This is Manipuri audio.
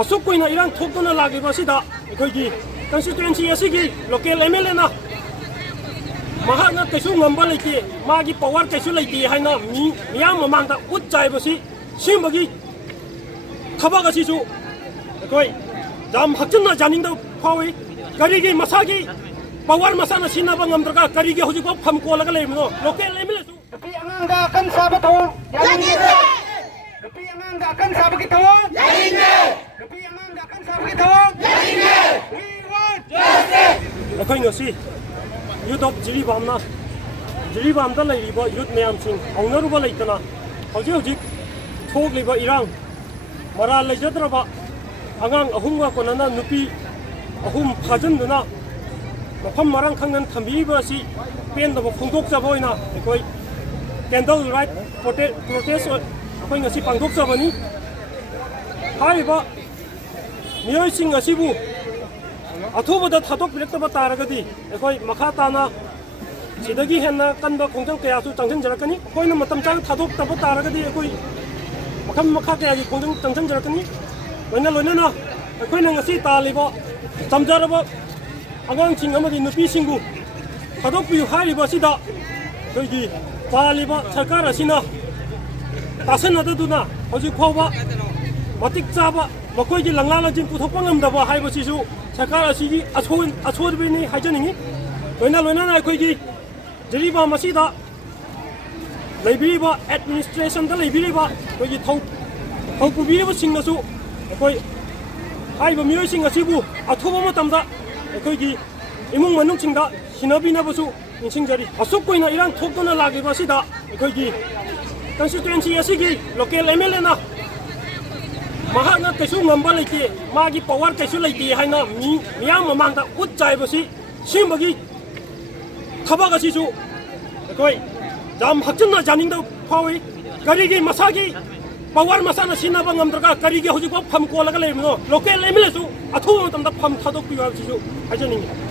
असुक कोई इरान थोकना लागिबसिदा अखोगी कंस्टिट्युएंसी असिगी लोकल एमएलए ना महाना कैसु ngamba लेते मागी पावर कैसु लेते हाइना मियाम ममांगदा उत चाइबसि सिमबगी थबक असिसु अखोई जाम हक्चना जानिंगदा फावि करिगी मसागी पावर मसाना सिनाबा ngमद्रगा करिगी हुजिको फम कोलगा लेमनो लोकल एमएलए सु Tapi anganga akan sahabat tawang yalinge. Tapi anganga akan sahabat kita tawang yalinge. Tapi anganga akan sahabat kita tawang yalinge. We want justice. अखोई ngasi यूथ जिरीबामना जिरीबामदा लेरिबा यूथ मयामसिंग हौनरुबा लेतना हौजिक हौजिक थोगलिबा इरांग मरा लेजद्रबा आगांग अहुमगा कोनना नुपी अहुम फाजनदुना मफम मरांग खंगन थंबीबासी पेनदबा फोंदोकजाबा ओइना अखोई कैंडल राइट प्रोटेस्ट अखोई ngasi पांगदोकजाबनी हारिबा मियोइसिंग असिबु अथुबदा थादोकपिरक्तबा तारगदी अखोई मखा ताना सिदगी हेन्ना कनबा खोंजंग कयासु चंगजनजरकनी अखोइना मतम चांग थादोकतबा तारगदी अखोई मखम मखा कयागी खोंजंग चंगजनजरकनी लोइना लोइना अखोइना ngasi तालिबा समजरबा अगांगसिंग अमदी नुपीसिंगु थादोकपियु हारिबसिदा अखोइगी पालिबा सरकार असिना तासनददुना हौजिक फावबा मतिक चाबा मखोइगी लंगला लंजिन पुथोकपा ngamdaba हाइबसिसु सरकार असिगी अछोदबिनी हाइजनिंगी लोइना लोइना अखोइगी जिरीबा मसीदा लेबिरिबा एडमिनिस्ट्रेशन दा लेबिरिबा अखोइगी थौपुबिरिबा सिंगनसु अखोइ हाइबा मियोइसिंग असिबु अथोबा मतमदा अखोइगी इमुंग मनुंगसिंगदा हिनबिनाबसु निसिंगजरी असुक कोइना इरान थोकना लागिबसिदा अखोइगी कंस्टिट्युएंसी असिगी लोकल एमएलए ना महाना कैसु ngamba लेते मागी पावर कैसु लेते हाइना मियाम ममांगदा उत चाइबसि सिमबगी थबक असिसु अखोई जाम हक्चना जानिंगदा फावि करिगी मसागी पावर मसाना सिनाबा ngमद्रगा करिगी हुजिको फम कोलगा लेमनो लोकल एमएलए सु अथु मतमदा फम थादोकपियो हाबसिसु हाइजनिंगी